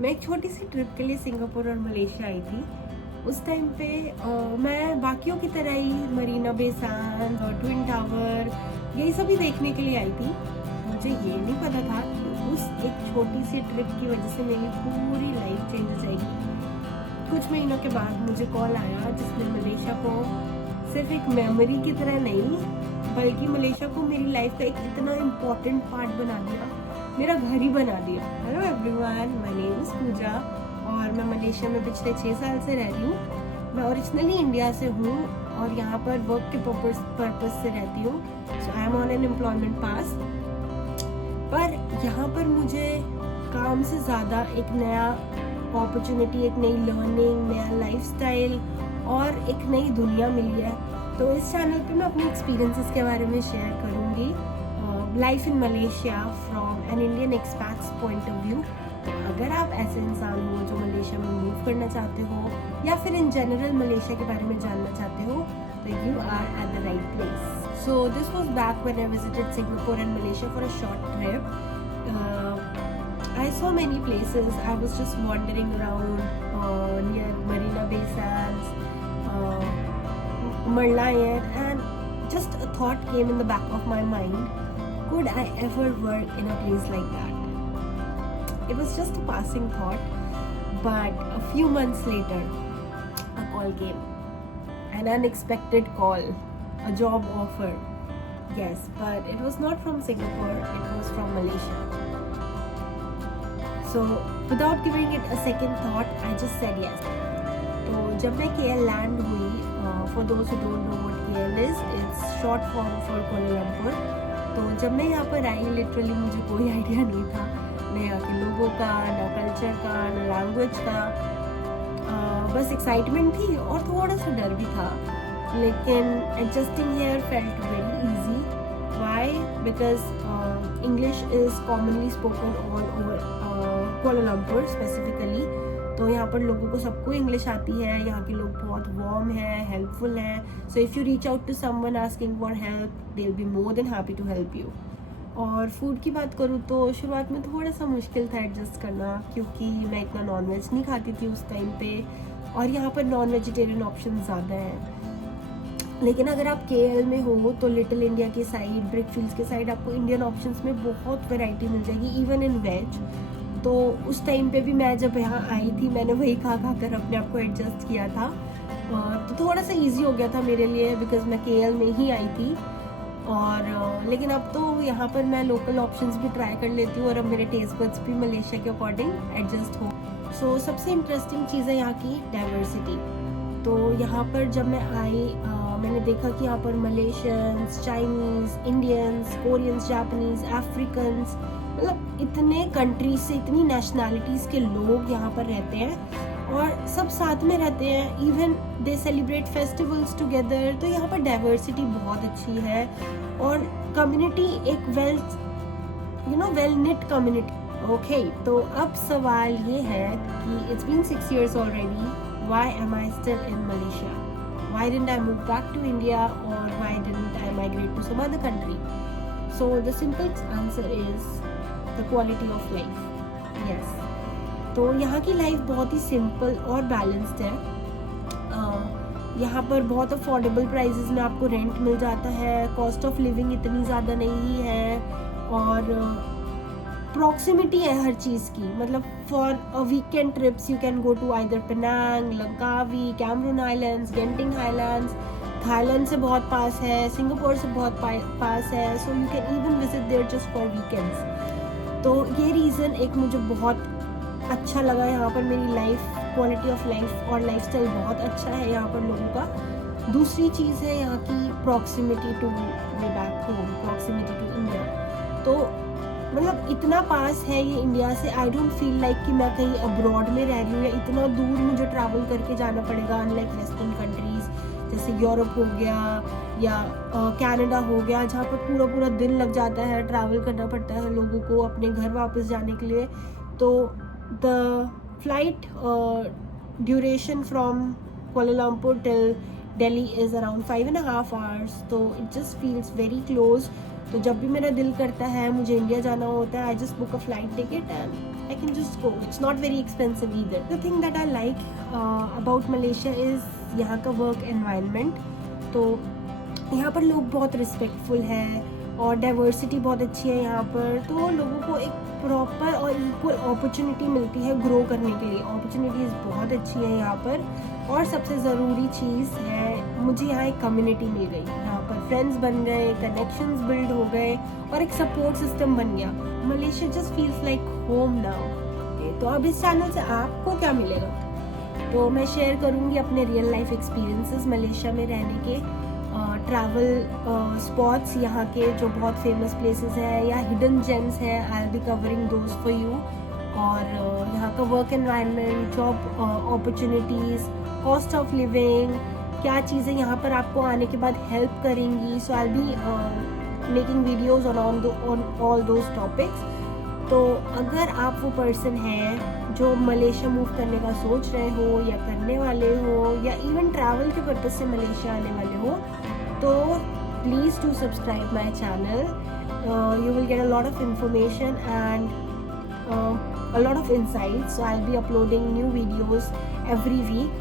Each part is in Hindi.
मैं एक छोटी सी ट्रिप के लिए सिंगापुर और मलेशिया आई थी। उस टाइम पे मैं बाकियों की तरह ही मरीना बे सैंड्स और ट्विन टावर यही सभी देखने के लिए आई थी। मुझे ये नहीं पता था कि उस एक छोटी सी ट्रिप की वजह से मेरी पूरी लाइफ चेंज हो जाएगी। कुछ महीनों के बाद मुझे कॉल आया जिसने मलेशिया को सिर्फ एक मेमोरी की तरह नहीं बल्कि मलेशिया को मेरी लाइफ का एक इतना इम्पोर्टेंट पार्ट बना दिया, मेरा घर ही बना दिया। Hello everyone, my name is Pooja और मैं मलेशिया में पिछले 6 साल से रह रही हूँ। मैं ओरिजिनली इंडिया से हूँ और यहाँ पर वर्क के पर्पस से रहती हूँ। So I am on an employment pass. पर यहाँ पर मुझे काम से ज़्यादा एक नया अपॉर्चुनिटी, एक नई लर्निंग, नया लाइफस्टाइल और एक नई दुनिया मिली है। तो इस चैनल पे मैं अपने एक्सपीरियंसेस के बारे में शेयर करूँगी, life in Malaysia from an Indian expats point of view. अगर आप ऐसे इंसान हो जो मलेशिया में मूव करना चाहते हो या फिर इन जनरल मलेशिया के बारे में जानना चाहते हो तो you are at the right place. So this was back when I visited Singapore and Malaysia for a short trip. I saw many places. I was just wandering around near Marina Bay Sands, Merlion, and just a thought came in the back of my mind. Could I ever work in a place like that? It was just a passing thought, but a few months later, a call came. An unexpected call, a job offer. Yes, but it was not from Singapore, it was from Malaysia. So without giving it a second thought, I just said yes. तो जब मैं KL लैंड हुई, for those who don't know what KL is, it's short form for Kuala Lumpur. तो जब मैं यहाँ पर आई लिटरली मुझे कोई आइडिया नहीं था, न यहाँ के लोगों का, न कल्चर का, न लैंग्वेज का। बस एक्साइटमेंट थी और थोड़ा सा डर भी था, लेकिन adjusting here felt very easy. Why? Because English is commonly spoken all over Kuala Lumpur specifically. तो यहाँ पर लोगों को सबको इंग्लिश आती है, यहाँ के लोग बहुत वार्म हैं, हेल्पफुल हैं। So if you reach out to someone asking for help, they will be more than happy to help you. और फूड की बात करूँ तो शुरुआत में थोड़ा सा मुश्किल था एडजस्ट करना, क्योंकि मैं इतना नॉन वेज नहीं खाती थी उस टाइम पे और यहाँ पर नॉन वेजिटेरियन ऑप्शन ज़्यादा हैं। लेकिन अगर आप KL में हो तो लिटिल इंडिया के साइड, ब्रिकफील्ड्स के साइड आपको इंडियन ऑप्शंस में बहुत वैरायटी मिल जाएगी, इवन इन वेज। तो उस टाइम पे भी मैं जब यहाँ आई थी मैंने वही खा कर अपने आप को एडजस्ट किया था। तो थोड़ा सा इजी हो गया था मेरे लिए बिकॉज मैं KL में ही आई थी। और लेकिन अब तो यहाँ पर मैं लोकल ऑप्शंस भी ट्राई कर लेती हूँ और अब मेरे टेस्ट बड्स भी मलेशिया के अकॉर्डिंग एडजस्ट हो। सो सबसे इंटरेस्टिंग चीज़ है यहाँ की डाइवर्सिटी। तो यहाँ पर जब मैं आई मैंने देखा कि यहाँ पर Malaysians, Chinese, Indians, Koreans, Japanese, Africans, मतलब इतने कंट्रीज से, इतनी नेशनैलिटीज़ के लोग यहाँ पर रहते हैं और सब साथ में रहते हैं। Even they celebrate festivals together. तो यहाँ पर डाइवर्सिटी बहुत अच्छी है और कम्युनिटी एक वेल निट कम्युनिटी। ओके, तो अब सवाल ये है कि it's been 6 years already, why am I still in Malaysia? Why didn't I move back to India, or why didn't I migrate to some other country? So the simple answer is the quality of life. Yes. तो यहाँ की लाइफ बहुत ही सिंपल और बैलेंस्ड है। यहाँ पर बहुत अफोर्डेबल प्राइसेस में आपको रेंट मिल जाता है, कॉस्ट ऑफ लिविंग इतनी ज़्यादा नहीं है और प्रॉक्सिमिटी है हर चीज़ की। मतलब for a weekend trips you can go to either Penang, Langkawi, Cameron Islands, Genting Highlands. Thailand से बहुत पास है, सिंगापुर से बहुत पास है, so you can even visit there just for weekends. तो ये रीज़न एक मुझे बहुत अच्छा लगा। यहाँ पर मेरी लाइफ, क्वालिटी ऑफ लाइफ और लाइफस्टाइल बहुत अच्छा है यहाँ पर लोगों का। दूसरी चीज़ है यहाँ की proximity to way back home, proximity to India. तो मतलब इतना पास है ये इंडिया से, आई डोंट फील लाइक कि मैं कहीं अब्रॉड में रह रही हूँ या इतना दूर मुझे ट्रैवल करके जाना पड़ेगा। अनलाइक वेस्टर्न कंट्रीज़ जैसे यूरोप हो गया या कनाडा हो गया, जहाँ पर पूरा दिन लग जाता है, ट्रैवल करना पड़ता है लोगों को अपने घर वापस जाने के लिए। तो the flight duration from Kuala Lumpur till Delhi is around 5.5 hours। तो it just feels very close. तो जब भी मेरा दिल करता है, मुझे इंडिया जाना होता है, I just book a flight ticket and I can just go. It's not very expensive either. The thing that I like about Malaysia is यहाँ का work environment. तो यहाँ पर लोग बहुत रिस्पेक्टफुल हैं और डाइवर्सिटी बहुत अच्छी है यहाँ पर, तो लोगों को एक प्रॉपर और इक्वल अपॉर्चुनिटी मिलती है ग्रो करने के लिए. अपॉर्चुनिटीज़ बहुत अच्छी है यहाँ पर. और सबसे ज़रूरी चीज़ है, मुझे यहाँ एक कम्युनिटी मिल गई. यहाँ पर फ्रेंड्स बन गए, कनेक्शंस बिल्ड हो गए और एक सपोर्ट सिस्टम बन गया. Malaysia just feels like home now. तो अब इस चैनल से आपको क्या मिलेगा? तो मैं शेयर करूँगी अपने रियल लाइफ एक्सपीरियंसेस मलेशिया में रहने के, ट्रैवल स्पॉट्स यहाँ के जो बहुत फेमस प्लेसेस हैं या हिडन जेम्स हैं. आई will be covering those for you. और यहाँ का work environment, job opportunities, cost of living, क्या चीज़ें यहाँ पर आपको आने के बाद हेल्प करेंगी. So I will be making videos on all those topics. तो अगर आप वो पर्सन हैं जो मलेशिया मूव करने का सोच रहे हो या करने वाले हो या इवन ट्रैवल के पर्पज़ से मलेशिया आने वाले हो, तो please do subscribe my channel. You will get a lot of information and a lot of insights. So I'll be uploading new videos every week.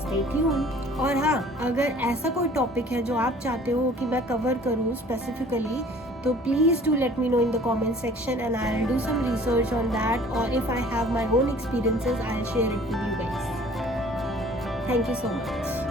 Stay tuned. और हाँ, अगर ऐसा कोई टॉपिक है जो आप चाहते हो कि मैं कवर करूँ स्पेसिफिकली, तो please do let me know in the comment section and I'll do some research on that, or if I have my own experiences I'll share it with you guys. Thank you so much.